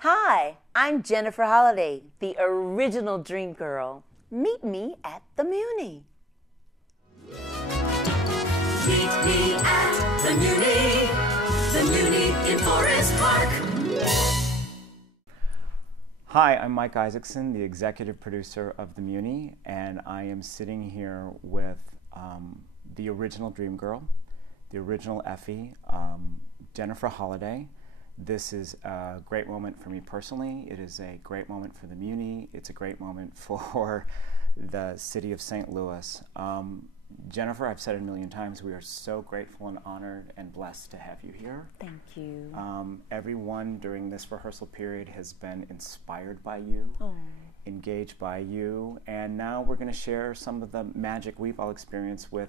Hi, I'm Jennifer Holliday, the original Dream Girl. Meet me at the Muny. Meet me at the Muny in Forest Park. Hi, I'm Mike Isaacson, the executive producer of the Muny, and I am sitting here with the original Dream Girl, the original Effie, Jennifer Holliday. This is a great moment for me personally. It is a great moment for the Muny. It's a great moment for the city of St. Louis. Jennifer, I've said it a million times, we are so grateful and honored and blessed to have you here. Thank you. Everyone during this rehearsal period has been inspired by you, engaged by you, and now we're going to share some of the magic we've all experienced with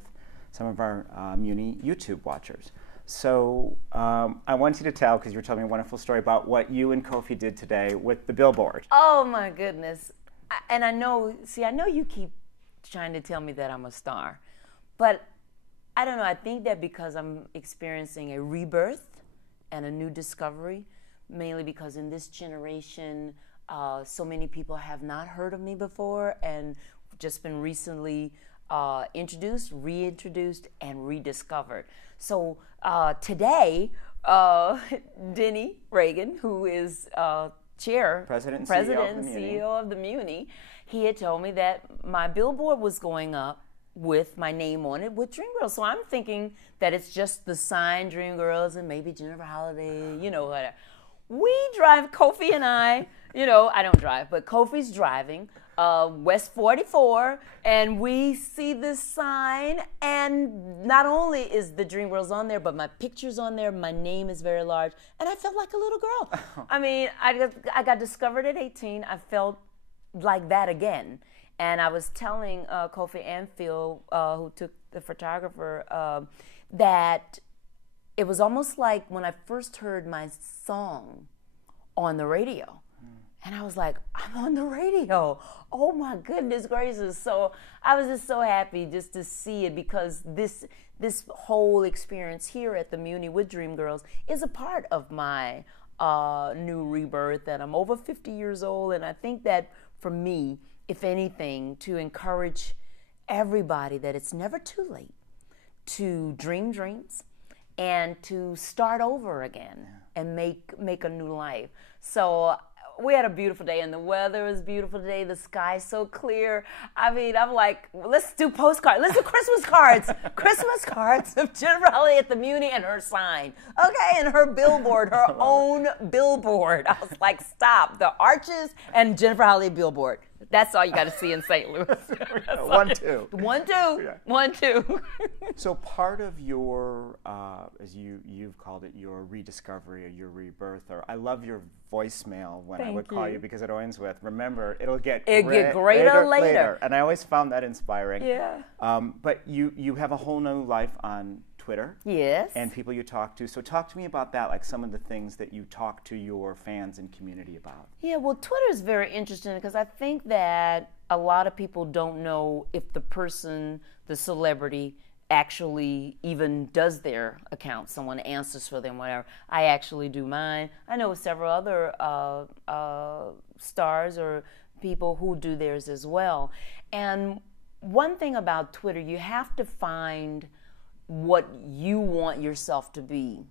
some of our Muny YouTube watchers. So I want you to tell, because you were telling me a wonderful story about what you and Kofi did today with the billboard. Oh my goodness. And I know you keep trying to tell me that I'm a star, but I don't know, I think that because I'm experiencing a rebirth and a new discovery, mainly because in this generation, so many people have not heard of me before and just been recently introduced, reintroduced, and rediscovered. So today, Denny Reagan, who is President and CEO of the Muny, he had told me that my billboard was going up with my name on it with Dream Girls. So I'm thinking that it's just the sign Dream Girls and maybe Jennifer Holliday, whatever. We drive, Kofi and I don't drive, but Kofi's driving West 44, and we see this sign, and not only is the Dream Girls on there, but my picture's on there, my name is very large, and I felt like a little girl. I mean, I got discovered at 18. I felt like that again. And I was telling Kofi and Phil, who took the photographer, that it was almost like when I first heard my song on the radio. And I was like, I'm on the radio. Oh my goodness gracious. So I was just so happy just to see it, because this whole experience here at the Muny with Dream Girls is a part of my new rebirth. And I'm over 50 years old, and I think that for me, if anything, to encourage everybody that it's never too late to dream dreams and to start over again and make a new life. So we had a beautiful day, and the weather was beautiful today. The sky's so clear. I mean, I'm like, let's do postcards. Let's do Christmas cards. Christmas cards of Jennifer Holliday at the Muny and her sign. Okay, and her billboard, her own billboard. I was like, stop. The arches and Jennifer Holliday billboard. That's all you got to see in St. Louis. One, two. Yeah. 1, 2. So part of your, as you've called it, your rediscovery or your rebirth, or I love your voicemail when I would call you, because it ends with, remember, it'll get greater later. And I always found that inspiring. Yeah. But you have a whole new life on Twitter. Yes. And people you talk to. So talk to me about that, like some of the things that you talk to your fans and community about. Yeah, well, Twitter is very interesting because I think that a lot of people don't know if the person, the celebrity, actually even does their account. Someone answers for them, whatever. I actually do mine. I know several other stars or people who do theirs as well. And one thing about Twitter, you have to find what you want yourself to be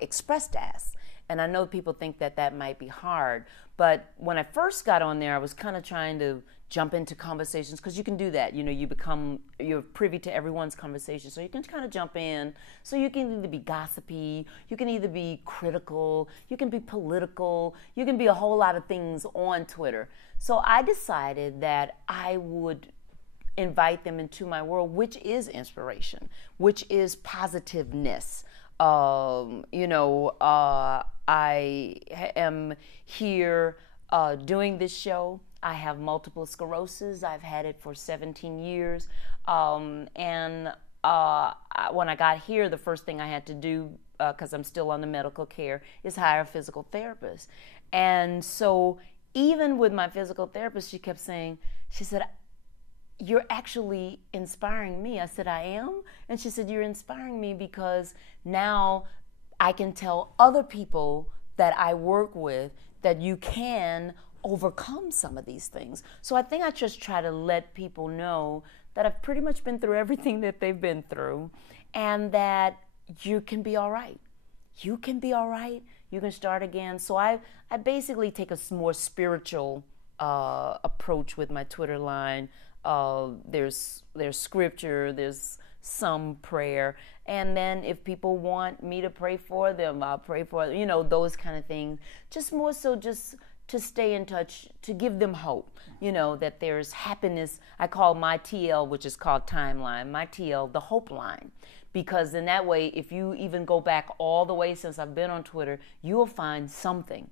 expressed as. And I know people think that that might be hard, but when I first got on there, I was kind of trying to jump into conversations, because you can do that. You're privy to everyone's conversation, so you can kind of jump in. So you can either be gossipy, you can either be critical, you can be political, you can be a whole lot of things on Twitter. So I decided that I would invite them into my world, which is inspiration, which is positiveness. I am here doing this show. I have multiple sclerosis. I've had it for 17 years. When I got here, the first thing I had to do, because I'm still on the medical care, is hire a physical therapist. And so even with my physical therapist, she kept saying, she said, "You're actually inspiring me." I said, "I am?" And she said, "You're inspiring me because now I can tell other people that I work with that you can overcome some of these things. So I think I just try to let people know that I've pretty much been through everything that they've been through, and that you can be all right. You can be all right. You can start again. So I basically take a more spiritual approach with my Twitter line. There's scripture, there's some prayer, and then if people want me to pray for them, I'll pray for them, you know, those kind of things. Just more so just to stay in touch, to give them hope, you know, that there's happiness. I call my TL, which is called Timeline, my TL, the hope line. Because in that way, if you even go back all the way since I've been on Twitter, you will find something,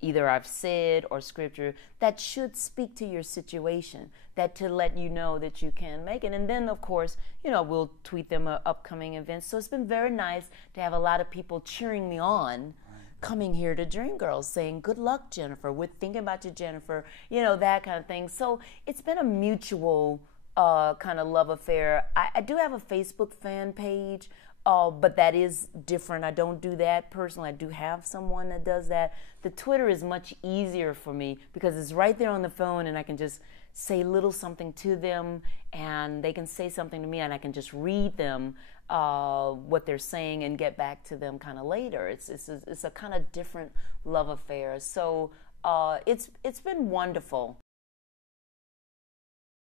either I've said or scripture, that should speak to your situation, that to let you know that you can make it. And then, of course, you know, we'll tweet them upcoming events. So it's been very nice to have a lot of people cheering me on, coming here to Dreamgirls, saying, good luck, Jennifer. We're thinking about you, Jennifer. You know, that kind of thing. So it's been a mutual kind of love affair. I do have a Facebook fan page, but that is different. I don't do that personally. I do have someone that does that. The Twitter is much easier for me because it's right there on the phone, and I can just say little something to them, and they can say something to me, and I can just read them what they're saying and get back to them kind of later. It's a kind of different love affair. So it's been wonderful